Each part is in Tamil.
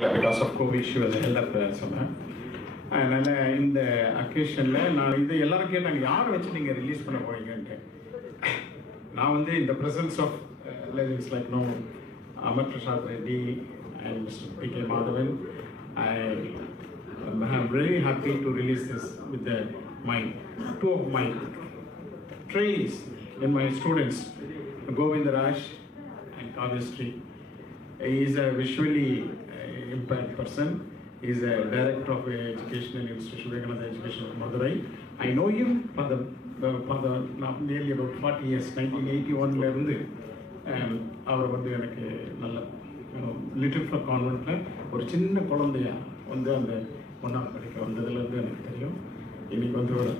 Because of COVID, she was held up somewhere. அதனால் இந்த அக்கேஷனில் நான் இது எல்லாரும் கேட்டாங்க, யாரை வச்சு நீங்கள் ரிலீஸ் பண்ண போவீங்கன்ட்டு. நான் வந்து இந்த presence of legends like no Amar Prasad Reddy and Mr. P.K. Madhavan, I am very happy to release this with two of my trainees and my students, Govinda Raj and Kavya. He is a visually impaired person. He is a director of educational institution, Vivekananda Education of Madurai. I know him for the nearly about 40 years, 1981 இருந்து அவர் வந்து எனக்கு நல்ல லிட்டில் ஃப்ளவர் கான்வென்ட்டில் ஒரு சின்ன குழந்தையா வந்து அந்த 1ஆம் படிக்க வந்ததுலேருந்து எனக்கு தெரியும். இன்றைக்கி வந்து ஒரு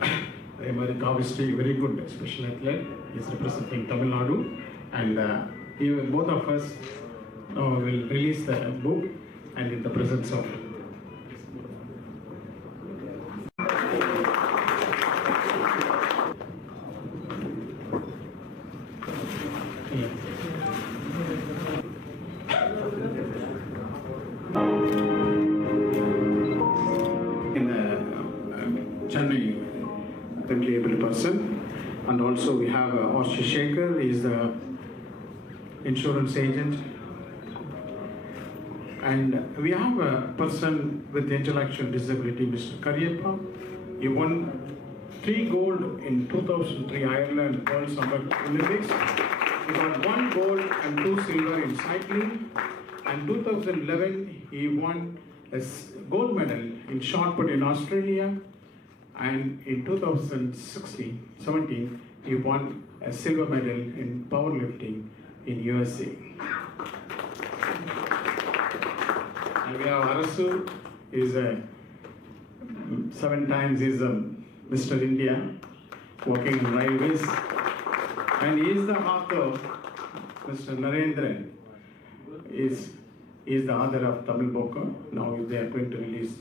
அதே மாதிரி Kavishri very good special athlete is representing Tamil Nadu and both of us will release the book and in the presence of Chennai mentally able person, and also we have Archie Shekhar, he is the insurance agent, and we have a person with intellectual disability, Mr. Karyappa. He won 3 gold in 2003 Ireland World Summer Olympics. He got 1 gold and 2 silver in cycling, and 2011 he won a gold medal in shot put in Australia. And in 2017, he won a silver medal in powerlifting in USA. And we have Arasu, is a 7 times is a Mr. India, working in railways. And he is the author, Mr. Narendran, is the author of Tamil book. Now they are going to release.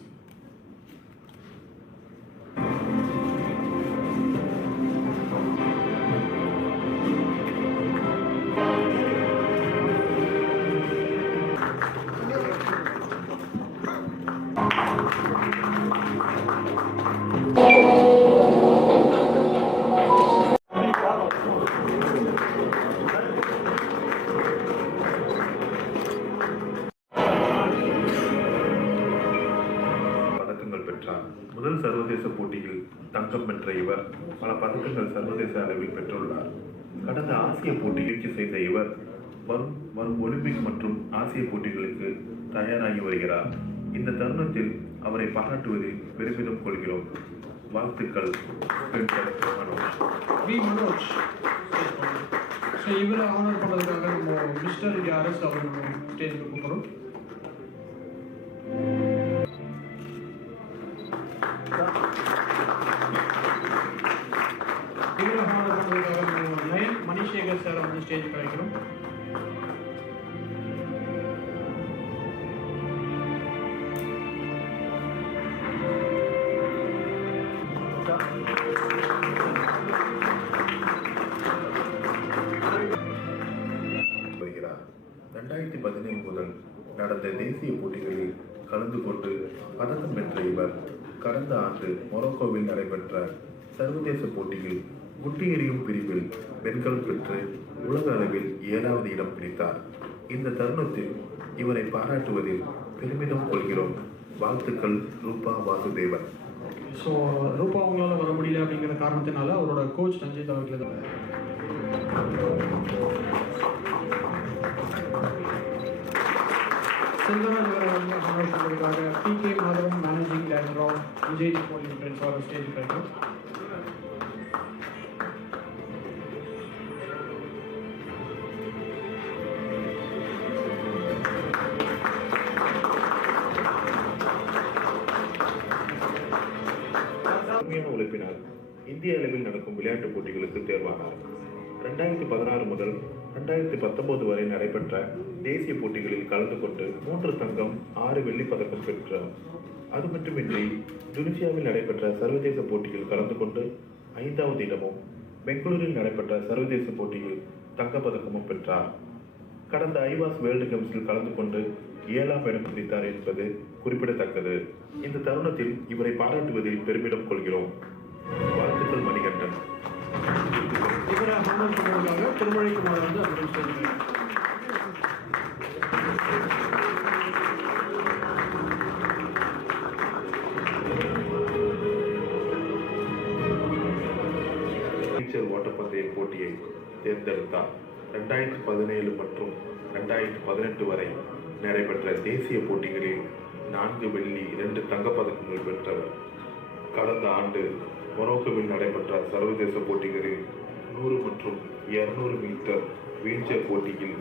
முதல் சர்வதேச போட்டியில் தங்கம் வென்ற இவர் பல பதக்கங்கள் சர்வதேச அளவில் பெற்றுள்ளார். கடந்த ஆசிய போட்டிக்கு செய்த இவர் வரும் ஒலிம்பிக் மற்றும் ஆசிய போட்டிகளுக்கு தயாராகி வருகிறார். இந்த தருணத்தில் அவரை பாராட்டுவதில் பெருமிதம் கொள்கிறோம். வாழ்த்துக்கள். மனோஜ் இவரை ஆனர் பண்ணதுக்காக நம்ம மிஸ்டர் இந்தியா அரசு அவர் ஸ்டேஜுக்கு கூப்பிடுறோம். இவரை ஆனர் பண்ணதுக்காக நயன் மணிசேகர் சார் வந்து ஸ்டேஜுக்கு அழைக்கிறோம். வருகிறார். 2017 முதல் நடந்த தேசிய போட்டிகளில் கலந்து கொண்டு பதக்கம் வென்ற இவர் கடந்த ஆண்டு மொரோக்கோவில் நடைபெற்ற சர்வதேச போட்டியில் குட்டி எறியும் பிரிவில் பெண்கள் பெற்று உலக அளவில் 7வது இடம் பிடித்தார். இந்த தருணத்தில் இவரை பாராட்டுவதில் பெருமிதம் கொள்கிறோம். வாழ்த்துக்கள். ரூபா வாசுதேவன். ஸோ ரூபா அவங்களால வர முடியல அப்படிங்கிற காரணத்தினால அவரோட கோச் ரஞ்சித் அவர்கள் தான். செல்வராஜ் அவரை வந்து ஆனர் பண்ணுறதுக்காக P.K. Madhavan managing director of Vijay போலி ஃப்ரெண்ட்ஸ் அவர் ஸ்டேஜ் கிடைக்கும். உழைப்பினால் இந்திய அளவில் நடக்கும் விளையாட்டுப் போட்டிகளுக்கு தேர்வானார். 2016 முதல் 2019 வரை நடைபெற்ற தேசிய போட்டிகளில் கலந்து கொண்டு 3 தங்கம் 6 வெள்ளிப் பதக்கம் பெற்றார். அது மட்டுமின்றி துனிசியாவில் நடைபெற்ற சர்வதேச போட்டியில் கலந்து கொண்டு 5வது இடமும், பெங்களூரில் நடைபெற்ற சர்வதேச போட்டியில் தங்கப்பதக்கமும் பெற்றார். கடந்த ஐவாஸ் வேர்ல்டு கேம்ஸில் கலந்து கொண்டு 7ஆம் இடம் பிடித்தார் என்பது குறிப்பிடத்தக்கது. இந்த தருணத்தில் இவரை பாராட்டுவதில் பெருமிதம் கொள்கிறோம். வாழ்த்துக்கள் மணிகண்டன். இவரை ஹானர் பண்ணுவதற்காக திருமலைக்குமார் வந்து அப்புறம் சொல்லுங்கள். நீச்சல் ஓட்டப்பந்தய போட்டியை தேர்ந்தெடுத்தார். 2017 மற்றும் 2018 வரை நடைபெற்ற தேசிய போட்டிகளில் 4 வெள்ளி 2 தங்கப்பதக்கங்கள் பெற்றவர். கடந்த ஆண்டு மொரோக்கோவில் நடைபெற்ற சர்வதேச போட்டிகளில் 100 மற்றும் 200 மீட்டர் வீல்சேர் போட்டியில்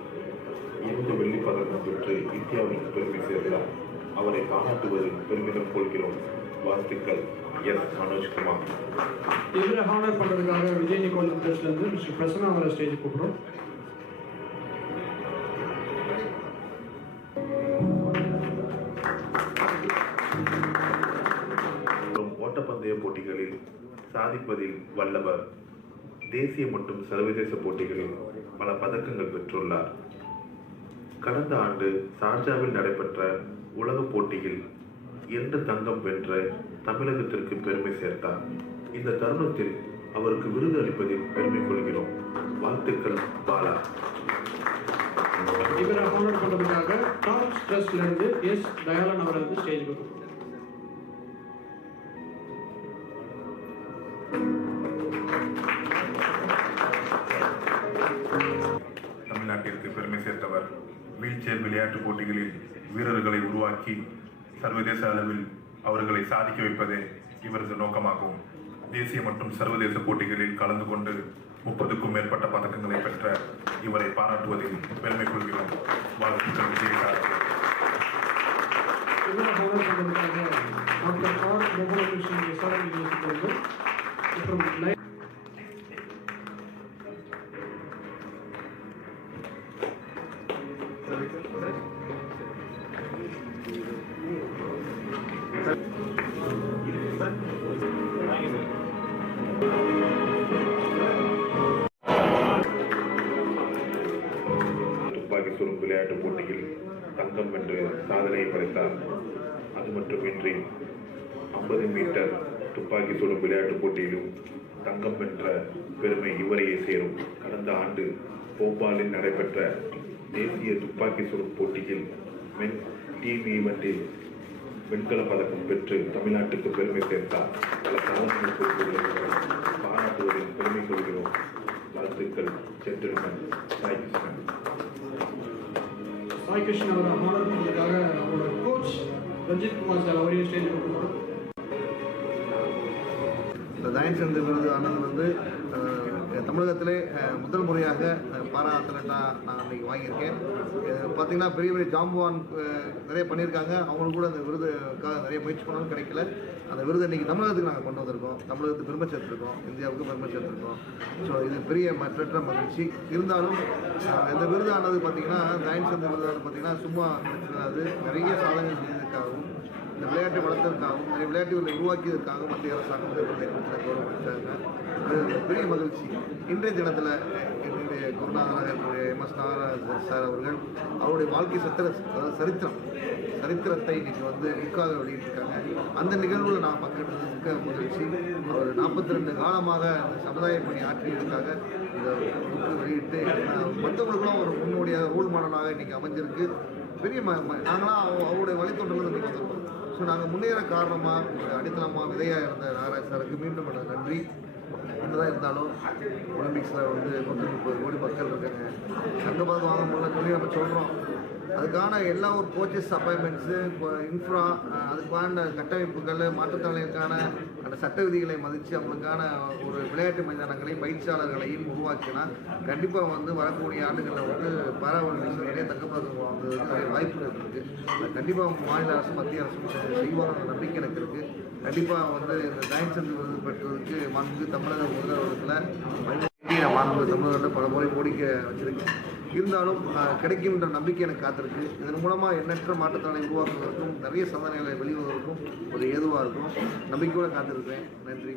2 வெள்ளி பதக்கம் பெற்று இந்தியாவிற்கு பெருமை சேர்ந்தார். அவரை பாராட்டுவதில் பெருமிதம் கொள்கிறோம். வாழ்த்துக்கள். எஸ். மனோஜ்குமார். இவரை ஹானர் பண்ணுறதுக்காக விஜய் நிக்கோல் இருந்து மிஸ்டர் பிரசன்னா அவரை ஸ்டேஜ் கூப்பிடுறோம். ஓட்டப்பந்தய போட்டிகளில் சாதிப்பதில் வல்லவர். தேசிய மற்றும் சர்வதேச போட்டிகளில் பல பதக்கங்கள் பெற்றுள்ளார். கடந்த ஆண்டு சார்ஜாவில் நடைபெற்ற உலகப் போட்டியில் 2 தங்கம் வென்ற தமிழகத்திற்கு பெருமை சேர்த்தார். இந்த தருணத்தில் அவருக்கு விருது அளிப்பதில் பெருமை கொள்கிறோம். வாழ்த்துக்கள் பாலா. இவரை ஹானர் பண்ணுறதுக்காக டாப் ஸ்ட்ரெஸ்லேருந்து எஸ். தயாளன் அவரை வந்து ஸ்டேஜ் கூப்பிடுறோம். தமிழ்நாட்டிற்கு பெருமை சேர்த்தவர். வீல்சேர் விளையாட்டுப் போட்டிகளில் வீரர்களை உருவாக்கி சர்வதேச அளவில் அவர்களை சாதிக்க வைப்பதே இவரது நோக்கமாகும். தேசிய மற்றும் சர்வதேச போட்டிகளில் கலந்து கொண்டு 30க்கும் மேற்பட்ட பதக்கங்களை பெற்ற இவரை பாராட்டுவதில் பெருமை கொள்கிறோம். வாழ்த்துக்கள் விஜயகார். இவரை ஹானர் பண்ணுறதுக்காக doctor R Gopalakrishnan SRM university மற்றும் துப்பாக்கி சுடும் விளையாட்டுப் போட்டியில் தங்கம் வென்று சாதனையை படைத்தார். அது மட்டுமின்றி 50 மீட்டர் துப்பாக்கி சுடும் விளையாட்டுப் போட்டியிலும் தங்கம் வென்ற பெருமை இவரையே சேரும். கடந்த ஆண்டு போபாலில் நடைபெற்ற தேசிய துப்பாக்கி சுடும் போட்டியில் மென் டீம் ஈவெண்டில் வெண்கல பதக்கம் பெற்று தமிழ்நாட்டுக்கு பெருமை சேர்த்தார். பல சாதனைகள் குறித்துள்ளவர்கள் பாராட்டுவதில் பெருமை கொள்கிறோம். வாழ்த்துக்கள். ஜென்டில்மேன் சாய் கிருஷ்ணன். சாய் கிருஷ்ணன் அவரை ஹானர் பண்ணுறதுக்காக அவரோட கோச் ரஞ்சித் குமார் சார் அவரையும் ஸ்டேஜ் கூப்பிடுறோம். இந்த தயன் சந்த் விருது ஆனது வந்து தமிழகத்திலே முதல் முறையாக பாரா அத்லட்டாக நான் அன்றைக்கி வாங்கியிருக்கேன். பார்த்திங்கன்னா பெரிய பெரிய ஜாம்பவான் நிறைய பண்ணியிருக்காங்க. அவங்களுக்கு கூட அந்த விருதுக்காக நிறைய முயற்சி பண்ணாலும் கிடைக்கல. அந்த விருது இன்றைக்கி தமிழகத்துக்கு நாங்கள் கொண்டு வந்திருக்கோம். தமிழகத்துக்கு பெருமை சேர்த்துருக்கோம், இந்தியாவுக்கு பெருமை சேர்த்துருக்கோம். ஸோ இது பெரிய மற்ற மகிழ்ச்சி. இருந்தாலும் இந்த விருதானது பார்த்திங்கன்னா தயன் சந்த் விருதானது பார்த்திங்கன்னா சும்மா கிடைச்சது. நிறைய சாதனைகள் செய்ததற்காகவும் இந்த விளையாட்டை வளர்த்ததற்காகவும் நிறைய விளையாட்டுகளை உருவாக்கியதற்காகவும் மத்திய அரசாங்கம் இந்த விருதை கொடுத்து கௌரவப்படுத்தாங்க. அது பெரிய மகிழ்ச்சி. இன்றைய தினத்தில் என்னுடைய குருநாதராக இருக்கக்கூடிய MS நாகராஜன் சார் அவர்கள் அவருடைய வாழ்க்கை சரித்திரத்தை இன்னைக்கு வந்து புக்காக வெளியிட்டிருக்காங்க. அந்த நிகழ்வில் நான் பங்கெடுத்தது மிக்க மகிழ்ச்சி. அவர் 42 காலமாக அந்த சமுதாய பணி ஆற்றியதற்காக இந்த புக்கு வெளியிட்டு மற்றவங்களுக்குலாம் ஒரு முன்னோடியாக ரோல் மாடலாக இன்றைக்கி அமைஞ்சிருக்கு. பெரிய நாங்களாம் அவருடைய வழித்தோட்டத்தில் இன்றைக்கி வந்திருக்கோம். ஸோ நாங்கள் முன்னேற காரணமாக ஒரு அடித்தளமாக விதையாக இருந்த நாகராஜ் சாருக்கு மீண்டும் எனக்கு நன்றி. என்னதான் இருந்தாலும் ஒலிம்பிக்ஸில் வந்து 130 கோடி மக்கள் இருக்காங்க. தங்கப்பதக்கம் வாங்க முடியல சொல்லி நம்ம சொல்கிறோம். அதுக்கான எல்லா ஒரு கோச்சஸ் அப்பாயின்மெண்ட்ஸு, இன்ஃப்ரா, அதுக்கான கட்டமைப்புகள், மாற்றுத்திறனாளிகளுக்கான அந்த சட்ட விதிகளை மதித்து அவங்களுக்கான ஒரு விளையாட்டு மைதானங்களையும் பயிற்சியாளர்களையும் உருவாக்கினா கண்டிப்பாக வந்து வரக்கூடிய ஆண்டுகளில் வந்து பாரா ஒலிம்பிக்ஸில் நிறைய தங்கப்பதக்கம் வாங்குறதுக்கு நிறைய வாய்ப்புகள் இருக்குது. அது கண்டிப்பாக மாநில அரசு மத்திய அரசு செய்வாங்க நம்பிக்கை எனக்கு இருக்குது. கண்டிப்பாக வந்து இந்த தயன் சந்த் விருது பெற்றதுக்கு மாண்புமிகு தமிழக முதல்வர்களில் மாண்புமிகு தமிழகத்தில் பல முறை கோரிக்கை வச்சுருக்கேன். இருந்தாலும் கிடைக்கின்ற நம்பிக்கை எனக்கு காத்திருக்கு. இதன் மூலமாக எண்ணற்ற மாற்றத்தினை உருவாக்குவதற்கும் நிறைய சாதனைகளை வெளிவருவதற்கும் ஒரு ஏதுவாக இருக்கும். நம்பிக்கையோடு காத்திருக்கிறேன். நன்றி.